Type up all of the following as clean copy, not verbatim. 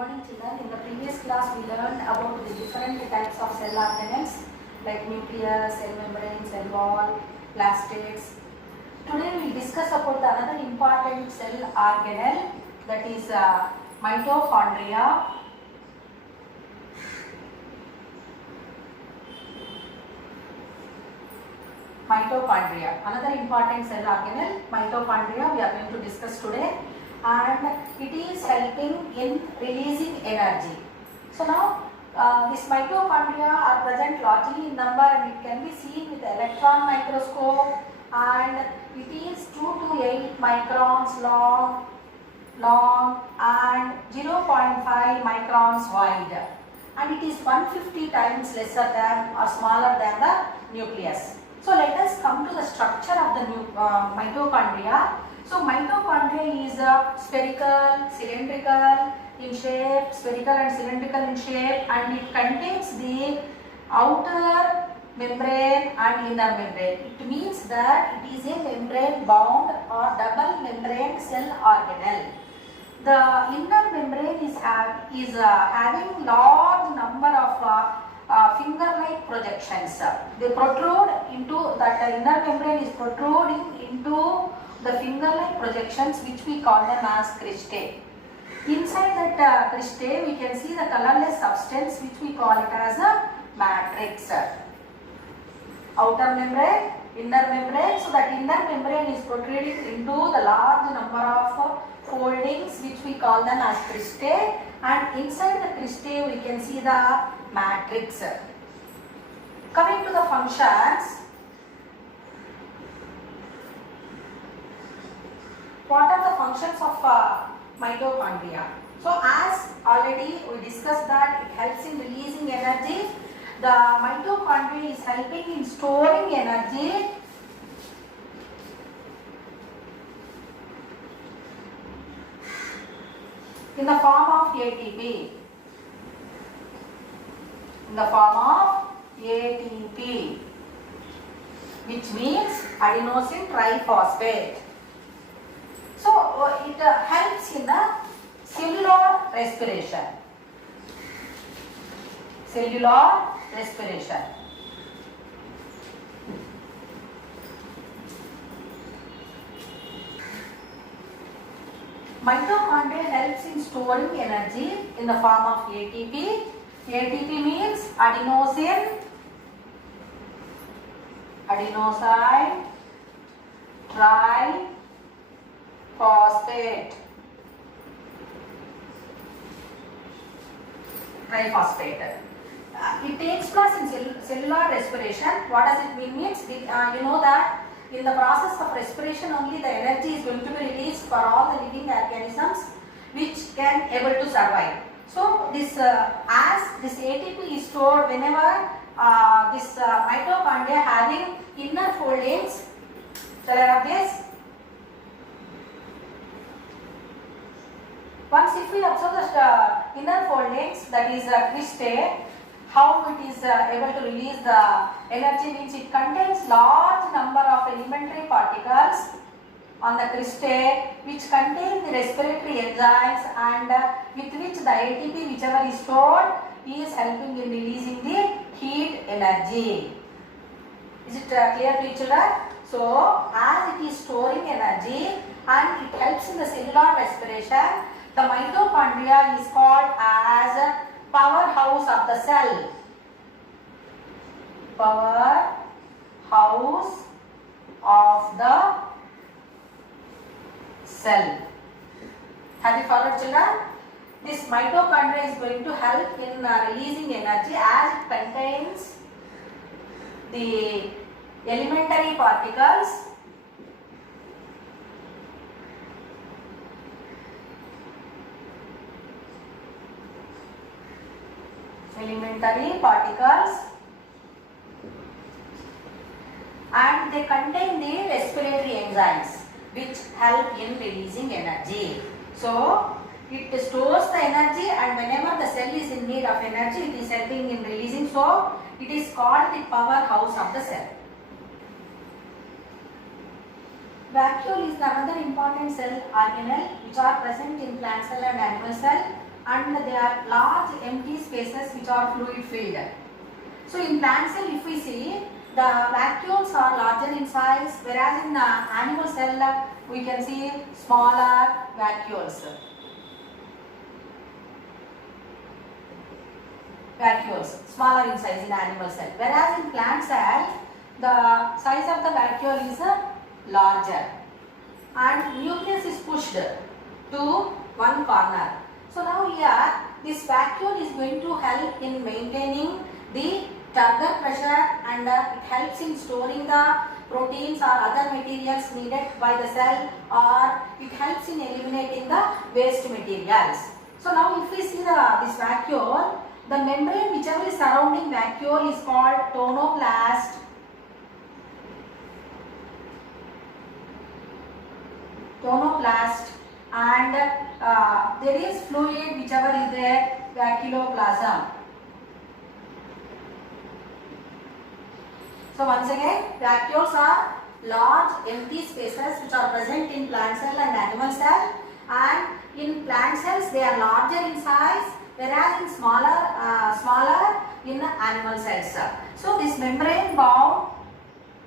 morning children. In the previous class we learned about the different types of cell organelles like nucleus, cell membrane, cell wall, plastids. Today we will discuss about another important cell organelle, that is mitochondria. Another important cell organelle, mitochondria, we are going to discuss today, and it is helping in releasing energy. So now these mitochondria are present largely in number and it can be seen with the electron microscope, and it is 2 to 8 microns long and 0.5 microns wide, and it is 150 times lesser than or smaller than the nucleus. So let us come to the structure of the mitochondria. So mitochondria is spherical, cylindrical in shape, spherical and cylindrical in shape, and it contains the outer membrane and inner membrane. It means that it is a membrane bound or double membrane cell organelle. The inner membrane is having large number of finger-like projections. They protrude into that inner membrane is protruding into the finger-like projections, which we call them as cristae. Inside that cristae, we can see the colorless substance, which we call it as a matrix. Outer membrane, inner membrane. So that inner membrane is protruding into the large number of foldings, which we call them as cristae, and inside the cristae we can see the matrix. Coming to the functions, what are the functions of mitochondria? So as already we discussed that it helps in releasing energy. The mitochondria is helping in storing energy, in the form of ATP. In the form of ATP, which means adenosine triphosphate. So it helps in the cellular respiration. Cellular respiration. Mitochondria helps in storing energy in the form of ATP. ATP means adenosine triphosphate. It takes place in cellular respiration. What does it mean? Means you know that in the process of respiration only the energy is going to be released for all the living organisms which can able to survive. So this as this ATP is stored whenever this mitochondria having inner foldings. Shall I have this? Once if we observe the inner foldings, that is cristae, how it is able to release the energy means it contains large number of elementary particles on the cristae which contain the respiratory enzymes, and with which the ATP whichever is stored is helping in releasing the heat energy. Is it clear to you children? So as it is storing energy and it helps in the cellular respiration, the mitochondria is called as powerhouse of the cell. Powerhouse of the cell. Have you followed children? This mitochondria is going to help in releasing energy as it contains the elementary particles and they contain the respiratory enzymes which help in releasing energy. So it stores the energy, and whenever the cell is in need of energy, it is helping in releasing. So it is called the powerhouse of the cell. Vacuole is another important cell organelle which are present in plant cell and animal cell. and they are large empty spaces which are fluid filled. So in plant cell, if we see, the vacuoles are larger in size, whereas in animal cell we can see smaller vacuoles. Vacuoles smaller in size in animal cell, whereas in plant cell the size of the vacuole is larger and nucleus is pushed to one corner. So now here this vacuole is going to help in maintaining the turgor pressure, and it helps in storing the proteins or other materials needed by the cell, or it helps in eliminating the waste materials. So now if we see this vacuole, the membrane whichever is surrounding vacuole is called tonoplast. And there is fluid whichever is there, vacuoloplasm. So once again, vacuoles are large empty spaces which are present in plant cell and animal cell, and in plant cells they are larger in size, whereas in smaller in animal cells. So this membrane bound,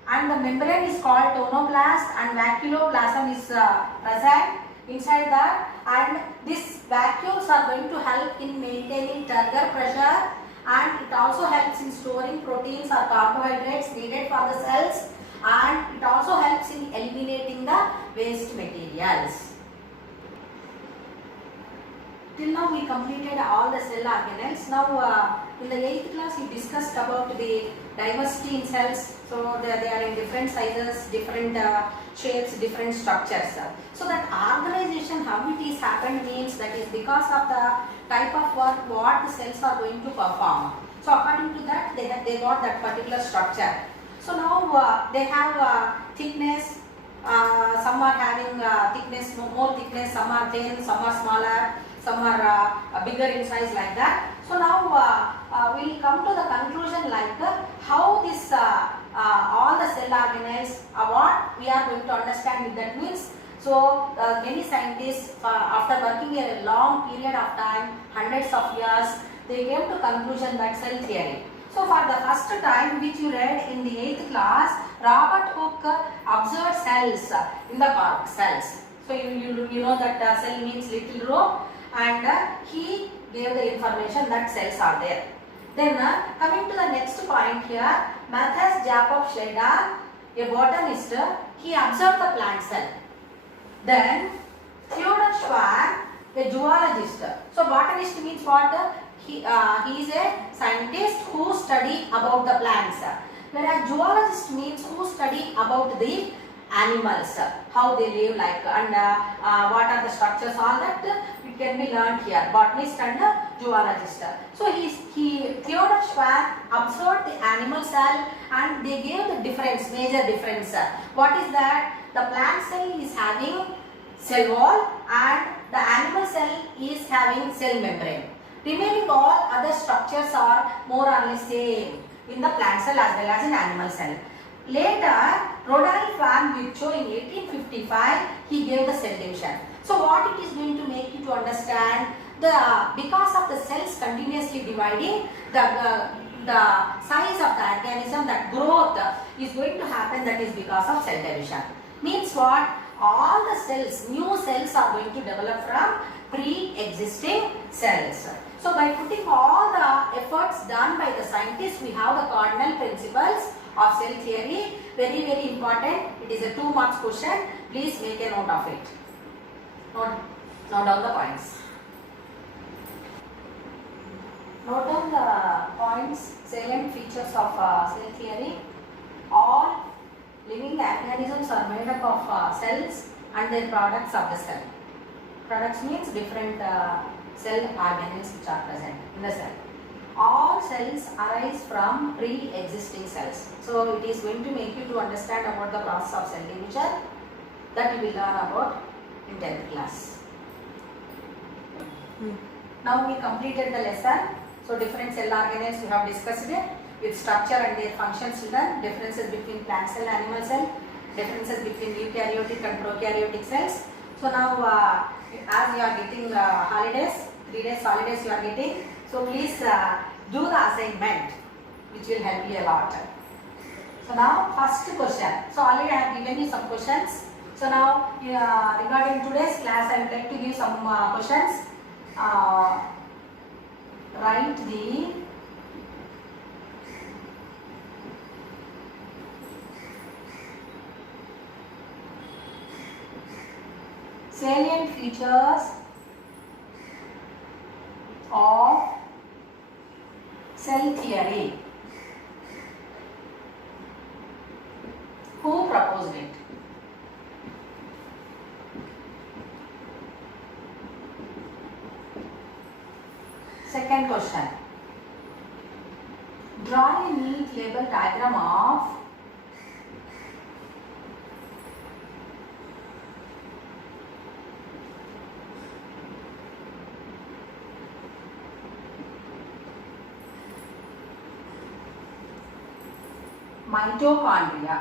and the membrane is called tonoplast, and vacuoloplasm is present inside that, and these vacuoles are going to help in maintaining turgor pressure, and it also helps in storing proteins or carbohydrates needed for the cells, and it also helps in eliminating the waste materials. Till now we completed all the cell organelles. Now in the 8th class we discussed about the diversity in cells. So they are in different sizes, different shapes, different structures. So that organization, how it is happened, means that is because of the type of work what the cells are going to perform. So according to that they got that particular structure. So now they have thickness. Some are having thickness, more thickness, some are thin, some are smaller, some are bigger in size, like that. So now we will come to the conclusion like how this all the cell organelles what we are going to understand with that means. So many scientists after working a long period of time, hundreds of years, they came to conclusion that cell theory. So for the first time, which you read in the 8th class, Robert Hooke observed cells in the cork cells. So you know that cell means little room, and he gave the information that cells are there. Then coming to the next point here, Matthias Jakob Schleider, a botanist, he observed the plant cell. Then Theodor Schwann, a zoologist. So botanist means what? He is a scientist who study about the plants, whereas zoologist means who study about the animals, how they live like, and what are the structures, all that it can be learned here, botanist and zoologist. So Theodor Schwann observed the animal cell, and they gave the difference, major difference. What is that? The plant cell is having cell wall and the animal cell is having cell membrane. Remaining all other structures are more or less same in the plant cell as well as in animal cell. Later, Rodolphe van Virchow in 1855, he gave the cell division. So what it is going to make you to understand, because of the cells continuously dividing, the size of the organism, that growth is going to happen, that is because of cell division. Means what? All the cells, new cells are going to develop from pre-existing cells. So by putting all the efforts done by the scientists, we have the cardinal principles of cell theory. Very, very important. It is a 2 marks question. Please make a note of it. Note down the points. Note down the points, salient features of cell theory. All living organisms are made up of cells and their products of the cell. Products means different cell organelles which are present in the cell. All cells arise from pre-existing cells. So it is going to make you to understand about the process of cell division, that you will learn about in 10th class. Now we completed the lesson. So different cell organelles we have discussed it with structure and their functions learned, differences between plant cell, animal cell, differences between eukaryotic and prokaryotic cells. So now as you are getting holidays, 3 days holidays you are getting. So please do the assignment, which will help you a lot. So now first question. So already I have given you some questions. So now regarding today's class, I would like to give some questions. Write the salient features of cell theory. Who proposed it? Second question. Draw a neat label diagram of mitochondria.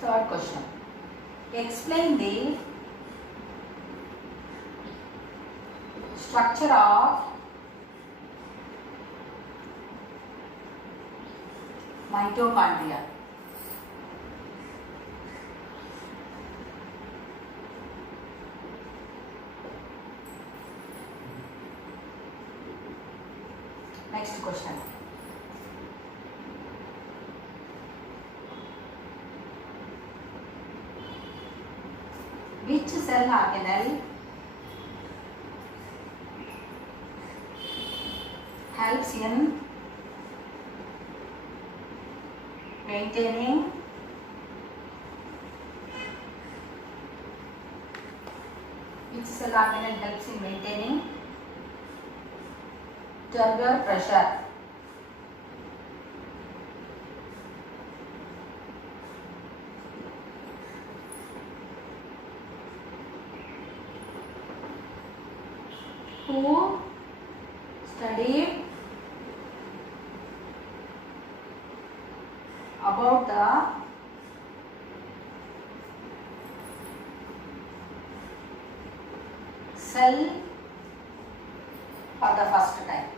Third question. Explain the structure of mitochondria. Next question. Which cell organelle helps in maintaining turgor pressure? Who studied about the cell for the first time?